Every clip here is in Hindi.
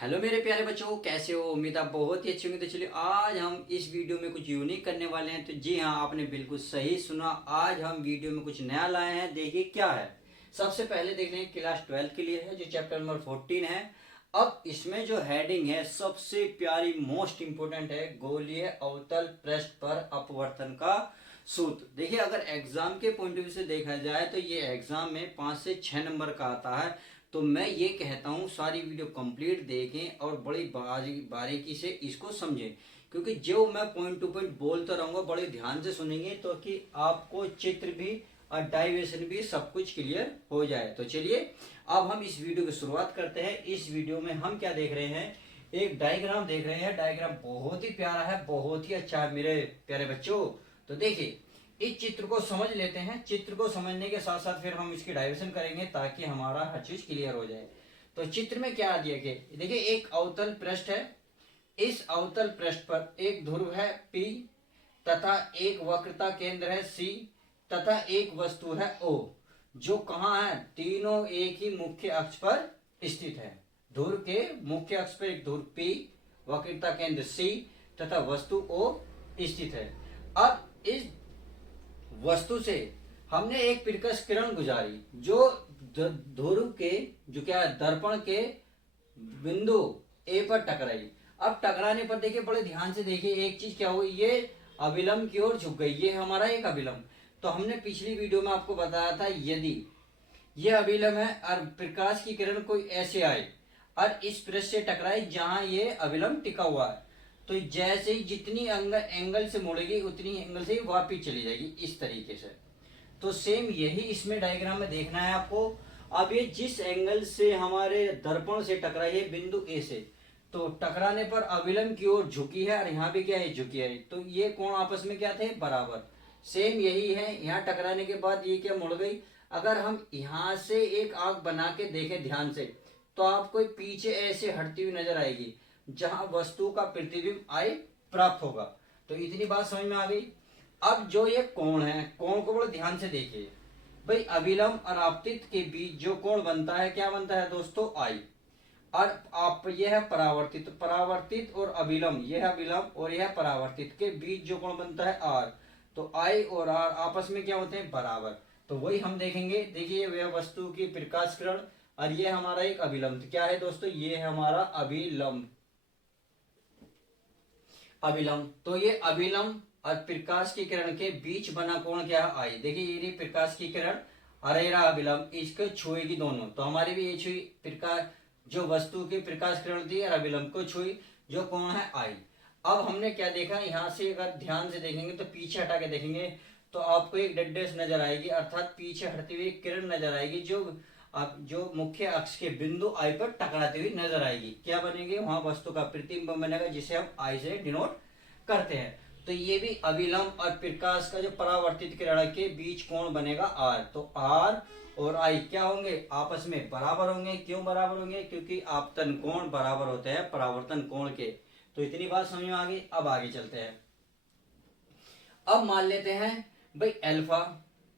हेलो मेरे प्यारे बच्चों, कैसे हो? उम्मीद आप बहुत ही अच्छी होंगे। तो चलिए आज हम इस वीडियो में कुछ यूनिक करने वाले हैं। तो जी हाँ, आपने बिल्कुल सही सुना। आज हम वीडियो में कुछ नया लाए हैं। देखिए क्या है। सबसे पहले देख रहे हैं क्लास 12 के लिए है, जो चैप्टर नंबर 14 है। अब इसमें जो हेडिंग है सबसे प्यारी मोस्ट इंपोर्टेंट है, गोलीय अवतल पृष्ठ पर अपवर्तन का सूत्र। देखिए अगर एग्जाम के पॉइंट ऑफ व्यू से देखा जाए तो ये एग्जाम में 5 से 6 नंबर का आता है। तो मैं ये कहता हूँ सारी वीडियो कंप्लीट देखें और बड़ी बारीकी से इसको समझें, क्योंकि जो मैं पॉइंट टू पॉइंट बोलता रहूँगा बड़े ध्यान से सुनेंगे तो कि आपको चित्र भी और डाइवेशन भी सब कुछ क्लियर हो जाए। तो चलिए अब हम इस वीडियो की शुरुआत करते हैं। इस वीडियो में हम क्या देख रहे हैं, एक डायग्राम देख रहे हैं। डायग्राम बहुत ही प्यारा है, बहुत ही अच्छा है मेरे प्यारे बच्चों। तो देखिए इस चित्र को समझ लेते हैं। चित्र को समझने के साथ साथ फिर हम इसकी डाइवर्सन करेंगे ताकि हमारा हर चीज क्लियर हो जाए। तो चित्र में क्या दिया गया, देखिए एक अवतल पृष्ठ है। इस अवतल पृष्ठ पर एक ध्रुव है P तथा एक वक्रता केंद्र है C तथा एक वस्तु है O, जो कहाँ है, तीनों एक ही मुख्य अक्ष पर स्थित है। ध्रुव के मुख्य अक्ष पर एक ध्रुव P, वक्रता केंद्र C तथा वस्तु O स्थित है। अब इस वस्तु से हमने एक प्रकाश किरण गुजारी जो ध्रुव के, जो क्या है, दर्पण के बिंदु ए पर टकराई। अब टकराने पर देखिए बड़े ध्यान से देखिए एक चीज क्या हुई, ये अभिलंब की ओर झुक गई। ये हमारा एक अभिलंब। तो हमने पिछली वीडियो में आपको बताया था यदि ये अभिलंब है और प्रकाश की किरण कोई ऐसे आए और इस पृष्ठ से टकराए जहां ये अभिलंब टिका हुआ है, तो जैसे ही जितनी एंगल से मुड़ेगी उतनी एंगल से वापिस चली जाएगी, इस तरीके से। तो सेम यही इसमें डायग्राम में देखना है आपको। अब ये जिस एंगल से हमारे दर्पण से टकराई है बिंदु ए से, तो टकराने पर अभिलंब की ओर झुकी है और यहाँ भी क्या है, झुकी है। तो ये कोण आपस में क्या थे, बराबर। सेम यही है, यहाँ टकराने के बाद ये क्या मुड़ गई। अगर हम यहाँ से एक आंख बना के देखें ध्यान से, तो आपको पीछे ऐसे हटती हुई नजर आएगी जहां वस्तु का प्रतिबिंब आय प्राप्त होगा। तो इतनी बात समझ में आ गई। अब जो ये कोण है, कोण को बड़े ध्यान से देखिए भाई। अभिलंब और आपतित के बीच जो कोण बनता है, क्या बनता है दोस्तों, आई। और आप ये है परावर्तित, परावर्तित और अभिलंब, यह अभिलंब और यह परावर्तित के बीच जो कोण बनता है आर। तो आई और आर आपस में क्या होते हैं, बराबर। तो वही हम देखेंगे। देखिए वह वस्तु की प्रकाश किरण और ये हमारा एक अभिलंब क्या है दोस्तों, ये है हमारा अभिलंब। अभिलंब, तो ये अभिलंब और प्रकाश की किरण के बीच बना कोण क्या है, आई। देखिए ये प्रकाश की किरण और ये अभिलंब, इसको छुएगी दोनों। तो हमारी भी ये छुई प्रकाश, जो वस्तु की प्रकाश किरण थी और अभिलंब को छुई, जो कोण है आई। अब हमने क्या देखा, यहाँ से अगर ध्यान से देखेंगे तो पीछे हटा के देखेंगे तो आपको एक डैश नजर आएगी, अर्थात पीछे हटती हुई किरण नजर आएगी जो मुख्य अक्ष के बिंदु आई पर टकराती हुई नजर आएगी। क्या बनेगी, वहां वस्तु का प्रतिबिंब बनेगा जिसे हम आई से डिनोट करते हैं। तो ये भी अभिलंब और प्रकाश का जो परावर्तित किरण के बीच कोण बनेगा आर। तो आर और आई क्या होंगे, आपस में बराबर होंगे। क्यों बराबर होंगे, क्योंकि आपतन कोण बराबर होते हैं परावर्तन कोण के। तो इतनी बात समझ में आ गई। अब आगे चलते हैं। अब मान लेते हैं भाई अल्फा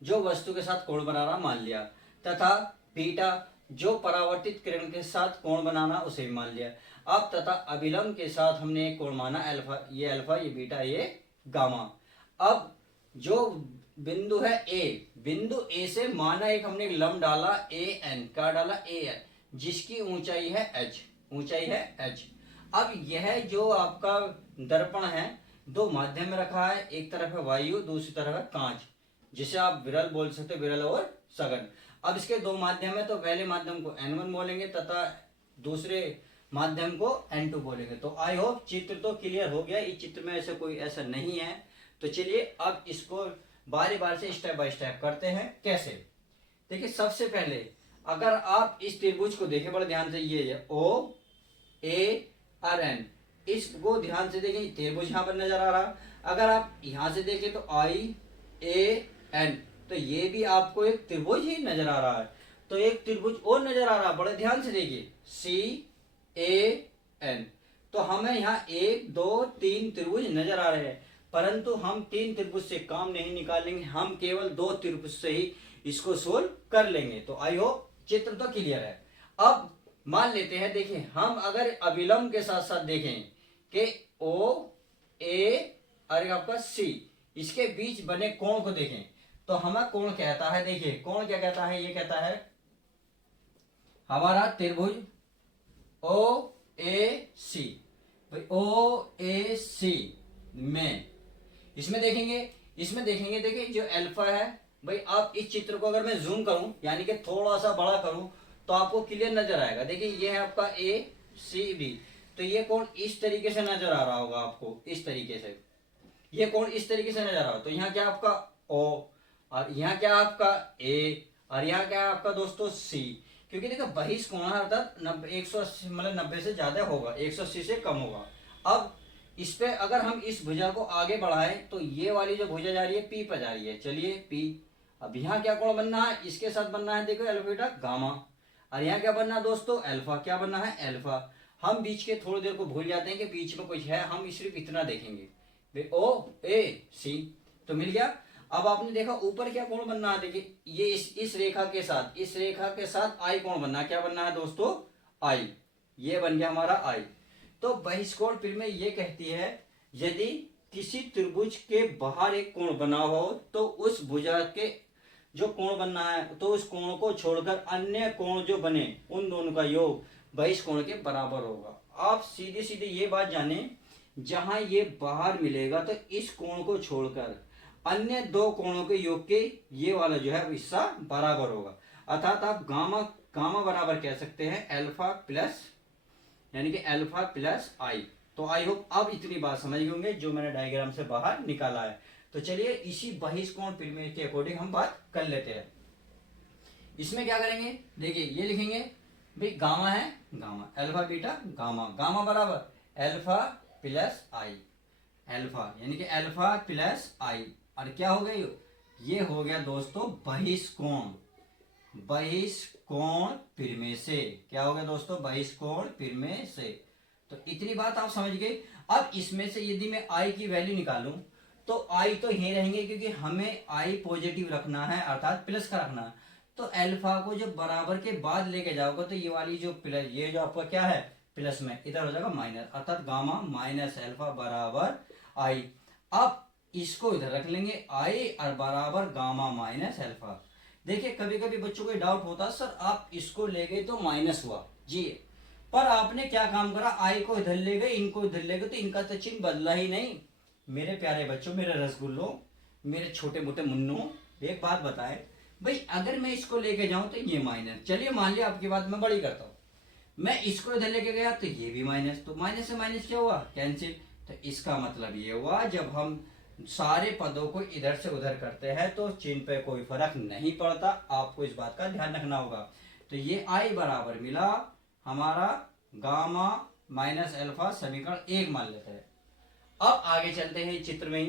जो वस्तु के साथ कोण बना रहा मान लिया, तथा बीटा जो परावर्तित किरण के साथ कोण बनाना उसे भी मान लिया। अब तथा अभिलंब के साथ हमने एक कोण माना अल्फा, ये बीटा, ये गामा। अब जो बिंदु है ए, बिंदु ए से माना एक हमने लंब डाला ए एन, क्या डाला, ए एन, जिसकी ऊंचाई है एच, ऊंचाई है एच। अब यह जो आपका दर्पण है दो माध्यम में रखा है, एक तरफ है वायु, दूसरी तरफ है कांच, जिसे आप विरल बोल सकते, विरल और सघन। अब इसके दो माध्यम है, तो पहले माध्यम को N1 बोलेंगे तथा दूसरे माध्यम को N2 बोलेंगे। तो आई होप चित्र तो क्लियर हो गया। इस चित्र में ऐसा कोई ऐसा नहीं है। तो चलिए अब इसको बारी बारी से स्टेप बाय स्टेप करते हैं। कैसे, देखिए सबसे पहले अगर आप इस त्रिभुज को देखें बड़े ध्यान से, ये O A और N, इसको ध्यान से देखें, त्रिभुज यहाँ पर नजर आ रहा। अगर आप यहाँ से देखें तो I A N, तो ये भी आपको एक त्रिभुज ही नजर आ रहा है। तो एक त्रिभुज और नजर आ रहा है, बड़े ध्यान से देखिए, C A N। तो हमें यहाँ 1 2 3 त्रिभुज नजर आ रहे हैं, परंतु हम 3 त्रिभुज से काम नहीं निकालेंगे, हम केवल 2 त्रिभुज से ही इसको सोल्व कर लेंगे। तो आई होप चित्र तो क्लियर है। अब मान लेते हैं, देखिए हम अगर अविलंब के साथ साथ देखें कि ओ ए और आपका सी, इसके बीच बने कोण को देखें तो हमें कोण कहता है, देखिए कोण क्या कहता है, ये कहता है हमारा त्रिभुज ओ ए सी। भाई ओ ए सी में इसमें देखेंगे देखिए जो अल्फा है, भाई आप इस चित्र को अगर मैं जूम करूं यानी कि थोड़ा सा बड़ा करूं तो आपको क्लियर नजर आएगा। देखिए ये है आपका ए सी डी, तो ये कोण इस तरीके से नजर आ रहा होगा आपको, इस तरीके से ये कोण इस तरीके से नजर आ रहा हो। तो यहाँ क्या आपका ओ और यहाँ क्या आपका ए और यहाँ क्या है आपका दोस्तों सी, क्योंकि देखो बहिष्कोण अर्थात 180 मतलब 90 से ज्यादा होगा, 180 से कम होगा। अब इस पे अगर हम इस भुजा को आगे बढ़ाएं तो ये वाली जो भुजा जा रही है पी पर जा रही है, चलिए पी। अब यहाँ क्या कोण बनना है, इसके साथ बनना है देखो अल्फा बीटा गामा, और यहाँ क्या बनना है दोस्तों अल्फा, क्या बनना है अल्फा। हम बीच के थोड़ी देर को भूल जाते हैं कि बीच में कुछ है, हम सिर्फ इतना देखेंगे ओ ए सी, तो मिल गया। अब आपने देखा ऊपर क्या कोण बनना है, देखिए ये इस रेखा के साथ आई कोण बनना है, क्या बनना है दोस्तों आई, ये बन गया हमारा आई। तो बहिष्कोण प्रमेय ये कहती है यदि किसी त्रिभुज के बाहर एक कोण बना हो तो उस भुजा के जो कोण बनना है तो उस कोण को छोड़कर अन्य कोण जो बने उन दोनों का योग बहिष्कोण के बराबर होगा। आप सीधे सीधे ये बात जाने, जहां ये बाहर मिलेगा तो इस कोण को छोड़कर अन्य दो कोणों के योग के ये वाला जो है हिस्सा बराबर होगा। अर्थात आप गामा बराबर कह सकते हैं अल्फा प्लस, यानी कि अल्फा प्लस आई। तो आई होप अब इतनी बात समझ गए होंगे जो मैंने डायग्राम से बाहर निकाला है। तो चलिए इसी बहिष्कोण प्रमेय के अकॉर्डिंग हम बात कर लेते हैं। इसमें क्या करेंगे, देखिए ये लिखेंगे भाई गामा है gamma alpha beta gamma, gamma बराबर अल्फा प्लस आई, अल्फा यानी कि अल्फा प्लस आई, और क्या हो गया ये हो गया दोस्तों बहिष्कोण प्रमेय से। क्या हो गया दोस्तों बहिष्कोण प्रमेय से। तो इतनी बात आप समझ गए। अब इसमें से यदि मैं आई की वैल्यू निकालूं तो आई तो यही रहेंगे क्योंकि हमें आई पॉजिटिव रखना है अर्थात प्लस का रखना है। तो अल्फा को जब बराबर के बाद लेके जाओगे तो ये वाली जो प्लस, ये जो आपका क्या है प्लस में इधर हो जाएगा माइनस, अर्थात गामा माइनस अल्फा बराबर आई। अब इसको इधर रख लेंगे आई और बराबर गामा माइनस अल्फा। देखिए कभी कभी बच्चों को डाउट होता है सर आप इसको ले गए तो माइनस हुआ जी, पर आपने क्या काम करा, आई को इधर ले गए इनको इधर ले गए तो इनका तो चिन्ह बदला ही नहीं। मेरे प्यारे बच्चों, मेरे रसगुल्लों, मेरे छोटे मोटे मुन्नों, एक बात बताएं भाई, अगर मैं इसको लेके जाऊं तो ये माइनस, चलिए मान लिया आपकी बात मैं बड़ी करता हूं, मैं इसको इधर लेके गया तो ये भी माइनस, तो माइनस से माइनस क्या हुआ कैंसिल। तो इसका मतलब ये हुआ जब हम सारे पदों को इधर से उधर करते हैं तो चिन्ह पे कोई फर्क नहीं पड़ता, आपको इस बात का ध्यान रखना होगा। तो ये आई बराबर मिला हमारा गामा माइनस अल्फा, समीकरण 1 मान लेते हैं। अब आगे चलते हैं चित्र में ही।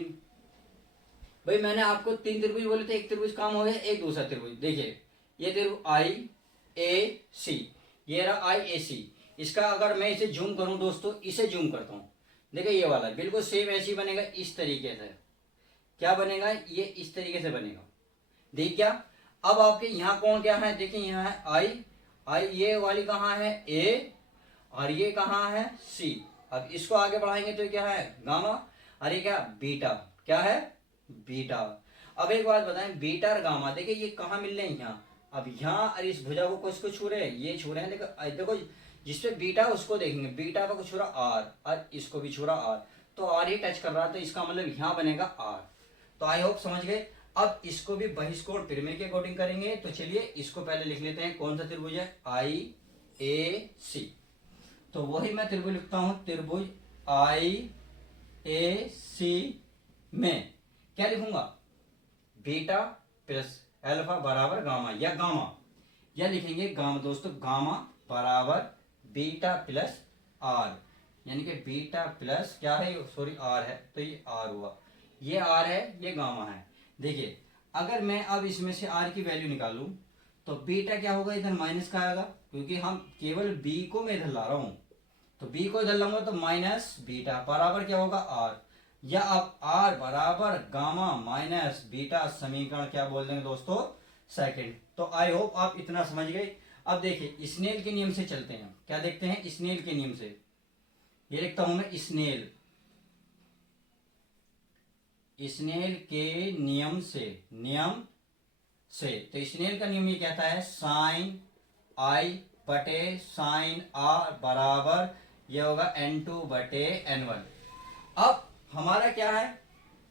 भाई मैंने आपको 3 त्रिभुज बोले थे, एक त्रिभुज काम हो गया, एक दूसरा त्रिभुज। देखिए ये त्रिभुज आई ए सी, ये रहा आई ए सी। इसका अगर मैं इसे जूम करूं दोस्तों, इसे जूम करता हूं, देखिए ये वाला बिल्कुल सेम ऐसी बनेगा, इस तरीके से क्या बनेगा, ये इस तरीके से बनेगा। देख क्या अब आपके यहाँ कौन क्या है, देखिए यहाँ है आई, ये वाली कहाँ है ए और ये कहाँ है सी। अब इसको आगे बढ़ाएंगे तो क्या है गामा, अरे क्या बीटा, क्या है बीटा। अब एक बात बताएं बीटा और गामा, देखिए ये कहाँ मिल रहे हैं यहाँ, अब यहाँ और इस भुजा को किसको छू रहे हैं, ये छू रहे हैं। देखो जिसपे बीटा उसको देखेंगे, बीटा का छू रहा आर और इसको भी छू रहा आर, तो आर ही टच कर रहा है तो इसका मतलब यहाँ बनेगा आर। तो आई होप समझ गए। अब इसको भी बहिष्कोण प्रमेय के अकॉर्डिंग करेंगे। तो चलिए इसको पहले लिख लेते हैं, कौन सा त्रिभुज है आई ए सी। तो वही मैं त्रिभुज लिखता हूं, त्रिभुज आई ए सी में क्या लिखूंगा, बीटा प्लस अल्फा बराबर गामा, या लिखेंगे गामा दोस्तों, गामा बराबर बीटा प्लस आर, यानी कि बीटा प्लस क्या है, सॉरी आर है, तो ये आर हुआ, ये आर है, ये गामा है। देखिए अगर मैं अब इसमें से आर की वैल्यू निकालूं तो बीटा क्या होगा, इधर माइनस का आएगा क्योंकि हम केवल बी को मैं इधर ला रहा हूं, तो बी को इधर लाऊंगा तो माइनस बीटा बराबर क्या होगा आर, या अब आर बराबर गामा माइनस बीटा, समीकरण क्या बोल देंगे दोस्तों सेकंड। तो आई होप आप इतना समझ गए। अब देखिए स्नेल के नियम से चलते हैं, क्या देखते हैं स्नेल के नियम से, ये लिखता हूं मैं स्नेल के नियम से, तो स्नेल का नियम ये कहता है साइन आई बटे साइन आर बराबर ये होगा n2 बटे n1। अब हमारा क्या है,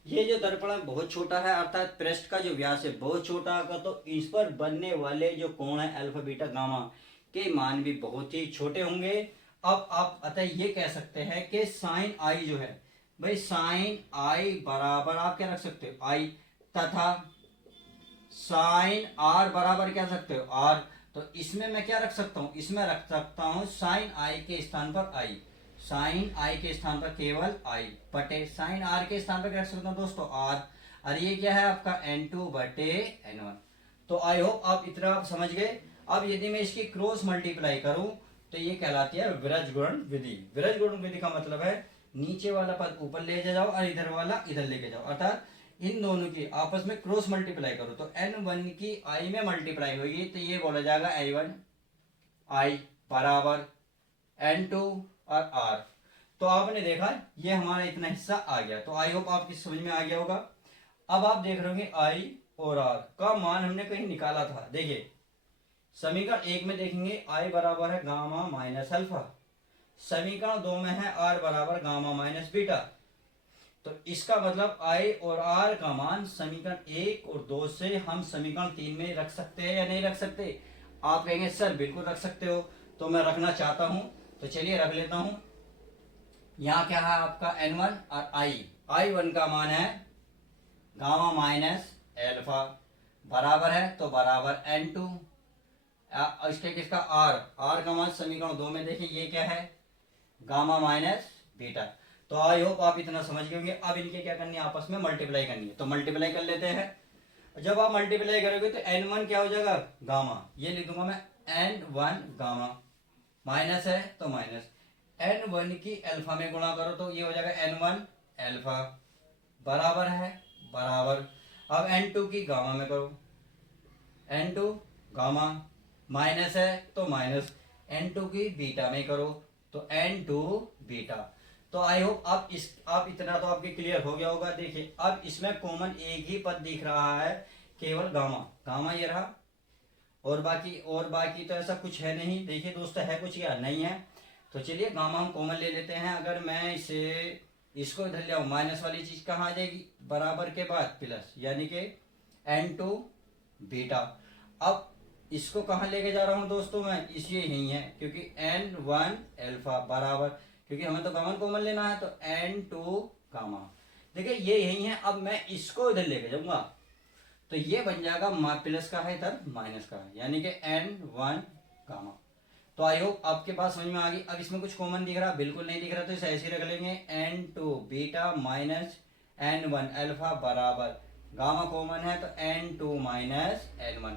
ये जो दर्पण बहुत छोटा है अर्थात पृष्ठ का जो व्यास है बहुत छोटा होगा, तो इस पर बनने वाले जो कोण है अल्फा बीटा गामा के मान भी बहुत ही छोटे होंगे। अब आप अतः ये कह सकते हैं कि साइन आई जो है भाई साइन आई बराबर आप क्या रख सकते हो आई, तथा साइन आर बराबर क्या रख सकते हो आर। तो इसमें मैं क्या रख सकता हूं, इसमें रख सकता हूं साइन आई के स्थान पर आई, साइन आई के स्थान पर केवल आई बटे साइन आर के स्थान पर क्या रख सकता हूं दोस्तों आर, और ये क्या है आपका n2 बटे n1। तो आई होप आप इतना आप समझ गए। अब यदि मैं इसकी क्रॉस मल्टीप्लाई करूं तो ये कहलाती है विरज गुणन विधि। विरज गुणन विधि का मतलब है नीचे वाला पद ऊपर ले जाओ और इधर वाला इधर लेके जाओ, अर्थात इन दोनों की आपस में क्रॉस मल्टीप्लाई करो तो n1 की i में मल्टीप्लाई होगी तो ये बोला जाएगा i1 i बराबर n2 और r। तो आपने देखा ये हमारा इतना हिस्सा आ गया, तो आई होप आपकी समझ में आ गया होगा। अब आप देख रहे होंगे i और r का मान हमने कहीं निकाला था। देखिए समीकरण 1 में देखेंगे i बराबर है गामा माइनस अल्फा, समीकरण 2 में है r बराबर गामा माइनस बीटा। तो इसका मतलब i और r का मान समीकरण 1 और 2 से हम समीकरण 3 में रख सकते हैं या नहीं रख सकते। आप कहेंगे सर बिल्कुल रख सकते हो, तो मैं रखना चाहता हूं, तो चलिए रख लेता हूं। यहाँ क्या है आपका n1 और i1 का मान है गामा माइनस एल्फा बराबर है तो बराबर n2, इसके किसका r का मान समीकरण 2 में देखिए ये क्या है गामा माइनस बीटा। तो आई होप आप इतना समझ गए होंगे। अब इनके क्या करनी है आपस में मल्टीप्लाई करनी है, तो मल्टीप्लाई कर लेते हैं। जब आप मल्टीप्लाई करोगे तो n1 क्या हो जाएगा गामा, ये लिख दूंगा मैं n1 गामा, माइनस है तो माइनस n1 की अल्फा में गुणा करो तो ये हो जाएगा n1 अल्फा बराबर है बराबर, अब n2 की गामा में करो n2 गामा, माइनस है तो माइनस n2 की बीटा में करो तो n2 बीटा। तो आई होप आप इतना तो आपके क्लियर हो गया होगा। देखिए अब इसमें कॉमन एक ही पद दिख रहा है केवल गामा ये रहा, और बाकी तो ऐसा कुछ है नहीं। देखिए दोस्तों है कुछ या नहीं है, तो चलिए गामा हम कॉमन ले लेते हैं। अगर मैं इसको इधर ले आऊं माइनस वाली चीज कहाँ आ जाएगी बराबर के बाद प्लस, यानी कि n2 बीटा। अब इसको कहाँ लेके जा रहा हूं दोस्तों मैं, इसलिए यही है क्योंकि n1 अल्फा बराबर, क्योंकि हमें तो गामा कॉमन लेना है तो n2 गामा। देखिए ये यही है। अब मैं इसको इधर लेके जाऊंगा तो ये बन जाएगा प्लस का है इधर माइनस का है, यानी कि n1 गामा। तो आई होप आपके पास समझ में आ गई। अब इसमें कुछ कॉमन दिख रहा, बिल्कुल नहीं दिख रहा, तो इसे ऐसे ही रख लेंगे n2 beta minus n1 alpha बराबर गामा कॉमन है तो n2 माइनस n1।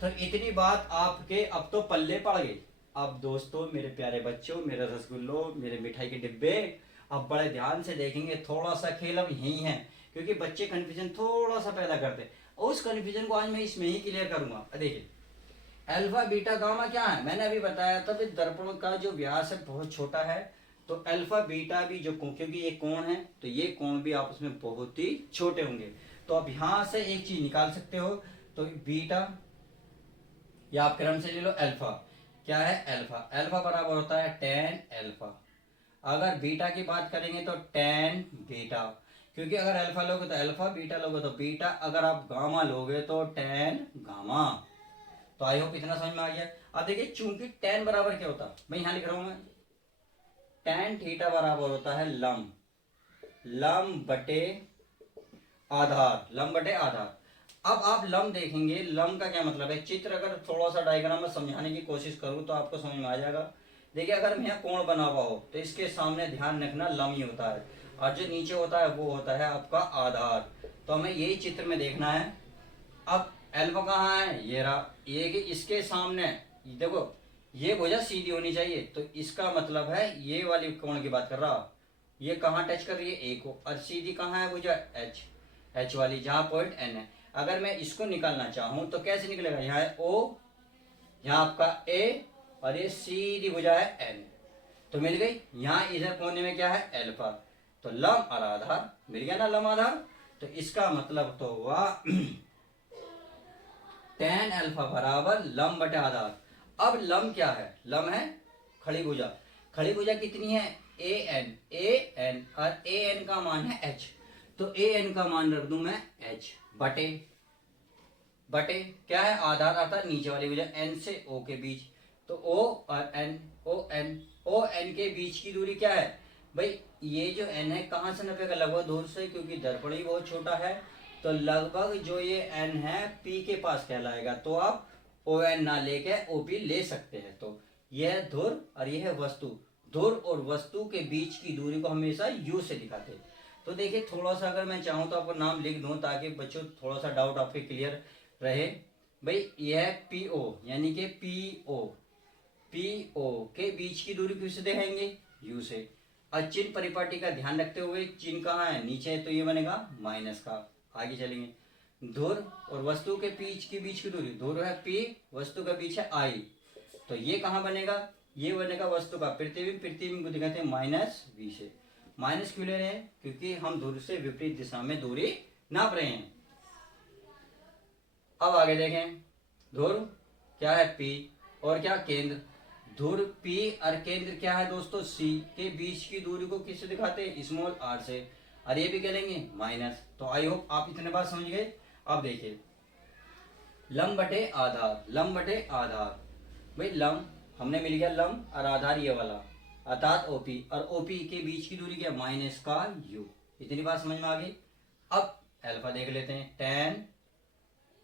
तो इतनी बात आपके अब तो पल्ले पड़ गई। अब दोस्तों मेरे प्यारे बच्चों, मेरे रसगुल्लो, मेरे मिठाई के डिब्बे, अब बड़े ध्यान से देखेंगे। थोड़ा सा खेल अब यही है क्योंकि बच्चे कंफ्यूजन थोड़ा सा पैदा करते हैं, और उस कंफ्यूजन को आज मैं इसमें ही क्लियर करूंगा। देखिए अल्फा बीटा गामा क्या है, मैंने अभी बताया था कि दर्पण का जो व्यास है बहुत छोटा है, तो अल्फा बीटा भी जो क्योंकि ये कोण है तो ये कोण भी आपस में बहुत ही छोटे होंगे। तो अब यहां से एक चीज निकाल सकते हो, तो बीटा या आप क्रम से ले लो अल्फा, क्या है अल्फा बराबर होता है tan अल्फा। अगर बीटा की बात करेंगे तो tan बीटा, क्योंकि अगर अल्फा लोगे तो अल्फा, बीटा लोगे तो बीटा, अगर आप गामा लोगे तो tan गामा। तो आई होप इतना समझ में आ गया। अब देखिए चूंकि tan बराबर क्या होता है, मैं यहां लिख रहा हूं मैं tan थीटा बराबर होता है लंब बटे आधार। अब आप लंब देखेंगे, लंब का क्या मतलब है, चित्र अगर थोड़ा सा डायग्राम में समझाने की कोशिश करूं तो आपको समझ में आ जाएगा। देखिए अगर मैं कोण बना हुआ हो तो इसके सामने ध्यान रखना लंब ही होता है, और जो नीचे होता है वो होता है आपका आधार। तो हमें यही चित्र में देखना है। अब अल्फा कहाँ है, ये रहा, ये कि इसके सामने देखो ये भुजा सीधी होनी चाहिए, तो इसका मतलब है ये वाली कोण की बात कर रहा, ये कहाँ टच कर रही है ए को, और सीधी कहाँ है भुजा एच वाली, जहां पॉइंट एन है। अगर मैं इसको निकालना चाहूं तो कैसे निकलेगा, यहाँ है ओ, यहाँ आपका ए और ये सीधी भुजा है एन, तो मिल गई। यहाँ इधर कोने में क्या है अल्फा, तो लंब और आधार मिल गया ना, लंब आधार। तो इसका मतलब तो हुआ tan अल्फा बराबर लंब बटे आधार। अब लंब क्या है, लंब है खड़ी भुजा। खड़ी भुजा कितनी है, ए एन और ए एन का मान है एच, तो ए एन का मान रख दूं मैं एच बटे बटे क्या है आधार अर्थात नीचे वाली भुजा एन से ओ के बीच, तो ओ और एन, ओ एन के बीच की दूरी क्या है भाई, ये जो एन है कहाँ से नपेगा, लगभग दूर से, क्योंकि दर्पण ही बहुत छोटा है, तो लगभग जो ये एन है पी के पास कहलाएगा, तो आप ओ एन ना लेके ओ पी ले सकते हैं। तो यह है धुर और यह है वस्तु, धुर और वस्तु के बीच की दूरी को हमेशा यू से दिखाते हैं। तो देखिए थोड़ा सा अगर मैं चाहूँ तो आपको नाम लिख दूं ताकि बच्चों थोड़ा सा डाउट आपके क्लियर रहे। भाई यह पी ओ यानी कि पी ओ के बीच की दूरी किससे दिखाएंगे, यू से। और चिन्ह परिपाटी का ध्यान रखते हुए, चिन्ह कहाँ है नीचे है, तो ये बनेगा माइनस का। आगे चलेंगे, धुर और वस्तु के बीच की दूरी, धुर है पी, वस्तु का बीच है आई, तो ये कहाँ बनेगा, ये बनेगा वस्तु का प्रतिबिंब, प्रतिबिंब को दिखाते हैं माइनस वी से। माइनस क्यों ले रहे हैं, क्योंकि हम धुर से विपरीत दिशा में दूरी नाप रहे हैं। अब आगे देखें, धुर क्या है पी और क्या केंद्र, धुर पी और केंद्र क्या है दोस्तों सी के बीच की दूरी को किससे दिखाते हैं, स्मॉल आर से, और ये भी कह लेंगे माइनस। तो आई होप आप इतने बात समझ गए। अब देखिए लंब बटे आधार, लंब बटे आधार, भाई लंब हमने मिल गया लंब और आधार ये वाला अर्थात ओपी, और ओपी के बीच की दूरी क्या माइनस का यू, इतनी बात समझ में आ गई। अब अल्फा देख लेते हैं, टेन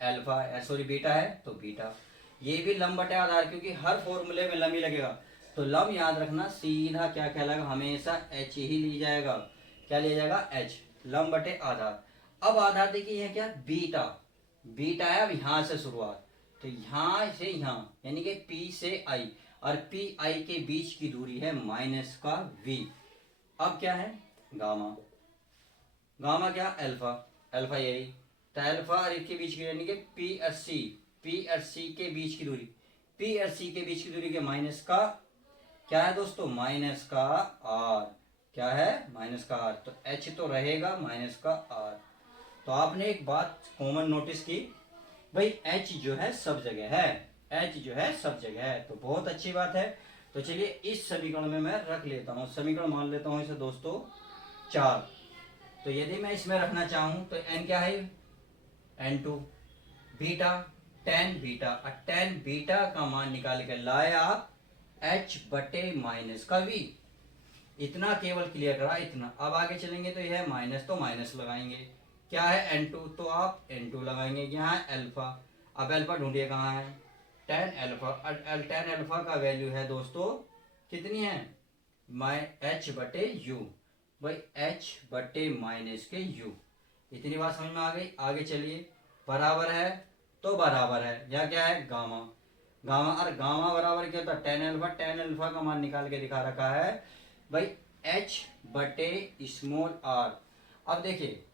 अल्फा सॉरी बीटा है तो बीटा, ये भी लंब बटे आधार, क्योंकि हर फॉर्मूले में लंब ही लगेगा, तो लंब याद रखना सीधा क्या कहलाएगा, हमेशा एच ही लिया जाएगा, क्या लिया जाएगा एच, लंब बटे आधार। अब आधार देखिए यह क्या बीटा, बीटा है अब यहां से शुरुआत, तो यहां से यहाँ यानी कि पी से आई, और पी आई के बीच की दूरी है माइनस का वी। अब क्या है गामा, गामा क्या अल्फा, अल्फा यही, तो अल्फा और इसके बीच की यानी कि पी और सी के बीच की दूरी, पी और सी के बीच की दूरी के माइनस का क्या है दोस्तों, माइनस का आर, क्या है माइनस का आर, तो एच तो रहेगा माइनस का आर। तो आपने एक बात कॉमन नोटिस की, भाई एच जो है सब जगह है, एच जो है सब जगह है, तो बहुत अच्छी बात है। तो चलिए इस समीकरण में मैं रख लेता हूँ, समीकरण मान लेता हूँ इसे दोस्तों 4। तो यदि मैं इसमें रखना चाहूं तो n क्या है n2 बीटा, टेन बीटा, और टेन बीटा का मान निकाल के लाया h बटे माइनस का v, इतना केवल क्लियर करा इतना। अब आगे चलेंगे तो यह माइनस, तो माइनस लगाएंगे, क्या है n2 तो आप n2 लगाएंगे, यहाँ है अल्फा, अब अल्फा ढूंढिए कहाँ है, टेन अल्फा, टेन अल्फा का वैल्यू है दोस्तों कितनी है h बटे यू, भाई h बटे माइनस के u, इतनी बात समझ में आ गई। आगे चलिए, बराबर है तो बराबर है, या क्या है गामा, गामा और गामा बराबर क्या होता है टेन अल्फा, टेन अल्फा का मान निकाल के दिखा रखा है भाई h बटे स्मॉल आर। अब देखिए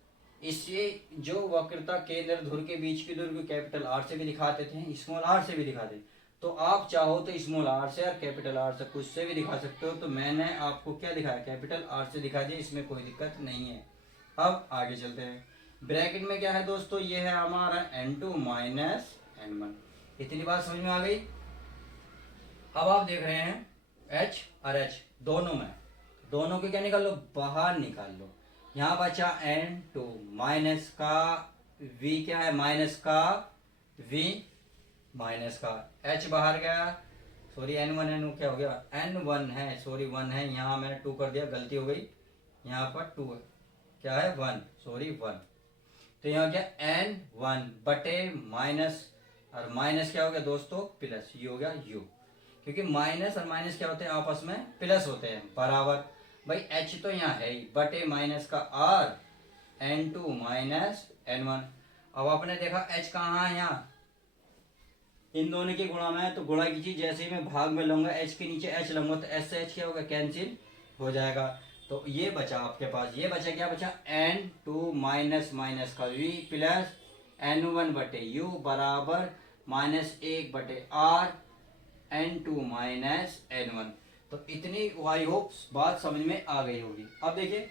इससे जो वक्रता केंद्र धुर के बीच की दूरी को कैपिटल आर से भी दिखाते थे, स्मॉल आर से भी दिखाते, तो आप चाहो तो स्मॉल आर से और कैपिटल आर से कुछ से भी दिखा सकते हो, तो मैंने आपको क्या दिखाया कैपिटल आर से दिखा दिया, इसमें कोई दिक्कत नहीं है। अब आगे चलते हैं, ब्रैकेट में क्या है दोस्तों, ये है हमारा n2 माइनस n1, इतनी बात समझ में आ गई। अब आप देख रहे हैं h और h दोनों में, दोनों को क्या निकाल लो, बाहर निकाल लो, यहाँ बचा n2 माइनस का v, क्या है माइनस का v, माइनस का h बाहर गया, सॉरी n1 n क्या हो गया n1 है, सॉरी 1 है, यहाँ मैंने 2 कर दिया, गलती हो गई, यहाँ पर 2 है, क्या है 1, सॉरी 1, तो यहाँ क्या n1 बटे माइनस, और माइनस क्या हो गया दोस्तों प्लस, ये हो गया u, क्योंकि माइनस और माइनस क्या होते हैं आपस में प्लस होते हैं, बराबर भाई h तो यहाँ है ही, बटे माइनस का r, n2 माइनस n1। अब आपने देखा h कहाँ है, यहाँ इन दोनों के गुणा में है, तो गुणा की चीज जैसे ही मैं भाग में लूंगा h के नीचे h लूंगा, तो s से h क्या होगा कैंसिल हो जाएगा, तो ये बचा आपके पास, ये बचा क्या बचा n2 माइनस माइनस का v प्लस n1 बटे u बराबर माइनस 1 बटे r n2 माइनस n1। तो इतनी आई होप बात समझ में आ गई होगी। अब देखिए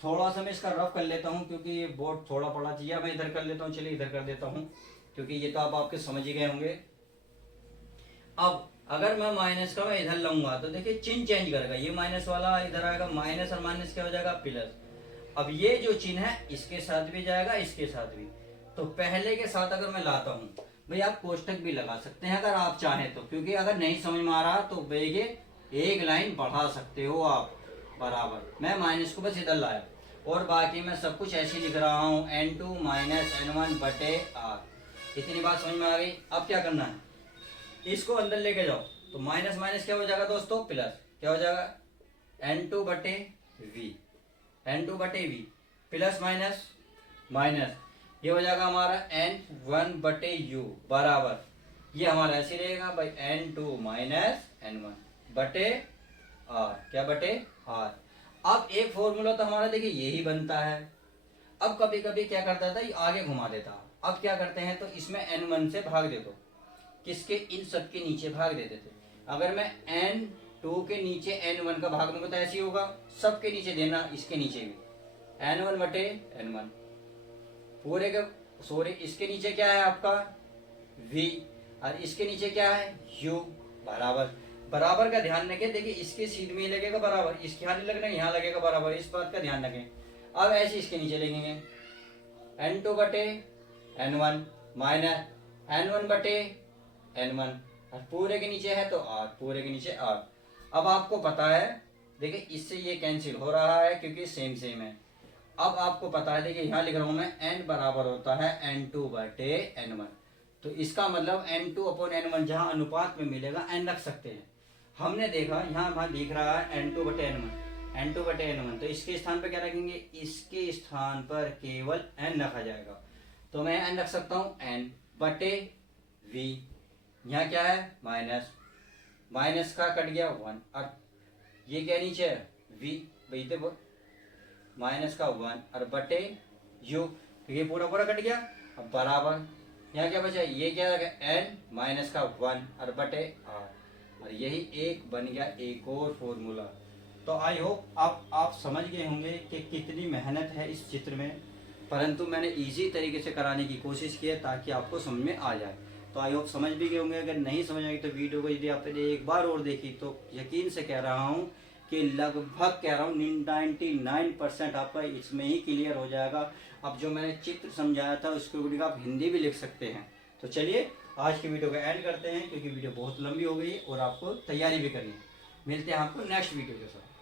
थोड़ा सा मैं इसका रफ कर लेता हूँ क्योंकि ये बोर्ड थोड़ा बड़ा चाहिए। मैं इधर कर लेता हूँ, चलिए इधर कर देता हूँ क्योंकि ये तो आप आपके समझ ही गए होंगे। अब अगर मैं माइनस का मैं इधर लाऊंगा तो देखिए चिन्ह चेंज करेगा, ये माइनस वाला इधर आएगा माइनस और माइनस क्या हो जाएगा प्लस। अब ये जो चिन्ह है इसके साथ भी जाएगा इसके साथ भी। तो पहले के साथ अगर मैं लाता हूँ, भाई आप कोष्टक भी लगा सकते हैं अगर आप चाहें तो, क्योंकि अगर नहीं समझ में आ रहा तो बेगे एक लाइन बढ़ा सकते हो आप बराबर। मैं माइनस को बस इधर लाया और बाकी मैं सब कुछ ऐसे लिख रहा हूँ n2 माइनस n1 बटे r। इतनी बात समझ में आ गई। अब क्या करना है, इसको अंदर लेके जाओ तो माइनस माइनस क्या हो जाएगा दोस्तों प्लस। क्या हो जाएगा n2 बटे v, n2 बटे v प्लस माइनस माइनस ये हो जाएगा हमारा n1 बटे u बराबर। ये हमारा ऐसे रहेगा भाई n2 माइनस n1 बटे r। क्या बटे r। अब एक फॉर्मूला तो हमारा देखिए यही बनता है। अब कभी कभी क्या करता था ये आगे घुमा देता। अब क्या करते हैं तो इसमें n1 से भाग दे दो, किसके इन सब के नीचे भाग देते थे। अगर मैं n2 के नीचे n1 का भाग दूंगा तो ऐसे ही होगा, सबके नीचे देना इसके नीचे भी n1 बटे n1 पूरे के सॉरी इसके नीचे क्या है आपका v और इसके नीचे क्या है u बराबर। बराबर का ध्यान रखें, देखिए इसके सीध में ही लगेगा बराबर, इसके यहाँ नहीं लगना यहाँ लगेगा बराबर, इस बात का ध्यान रखें। अब ऐसे इसके नीचे लिखेंगे n2 बटे n1 माइनस n1 बटे n1 और पूरे के नीचे है तो r, पूरे के नीचे r। अब आपको पता है देखिए इससे ये कैंसिल हो रहा है क्योंकि सेम सेम है। अब आपको पता है देखिए यहाँ लिख रहा हूँ मैं n बराबर होता है n2 बटे n1। तो इसका मतलब n2 अपॉन n1 जहाँ अनुपात में मिलेगा n रख सकते हैं। हमने देखा यहाँ वहाँ दिख रहा है n2 बटे n1, n2 बटे n1, तो इसके स्थान पर क्या रखेंगे, इसके स्थान पर केवल n रखा जाएगा। तो मैं n रख सकता हूँ n बटे v। यहाँ क्या है माइनस, माइनस का कट गया 1 और ये क्या नीचे है v, भाई देखो माइनस का 1 और बटे u, ये पूरा पूरा कट गया। अब बराबर यहाँ क्या बचा, ये क्या रखा n माइनस का 1 और बटे r, और यही एक बन गया एक और फॉर्मूला। तो आई होप आप समझ गए होंगे कि कितनी मेहनत है इस चित्र में, परंतु मैंने इजी तरीके से कराने की कोशिश की है ताकि आपको समझ में आ जाए। तो आई होप समझ भी गए होंगे। अगर नहीं समझ आई तो वीडियो को यदि आपने एक बार और देखी तो यकीन से कह रहा हूँ कि लगभग कह रहा हूँ 99% आपका इसमें ही क्लियर हो जाएगा। अब जो मैंने चित्र समझाया था उसको आप हिंदी भी लिख सकते हैं। तो चलिए आज की वीडियो को एंड करते हैं क्योंकि वीडियो बहुत लंबी हो गई और आपको तैयारी भी करनी है। मिलते हैं आपको नेक्स्ट वीडियो के साथ।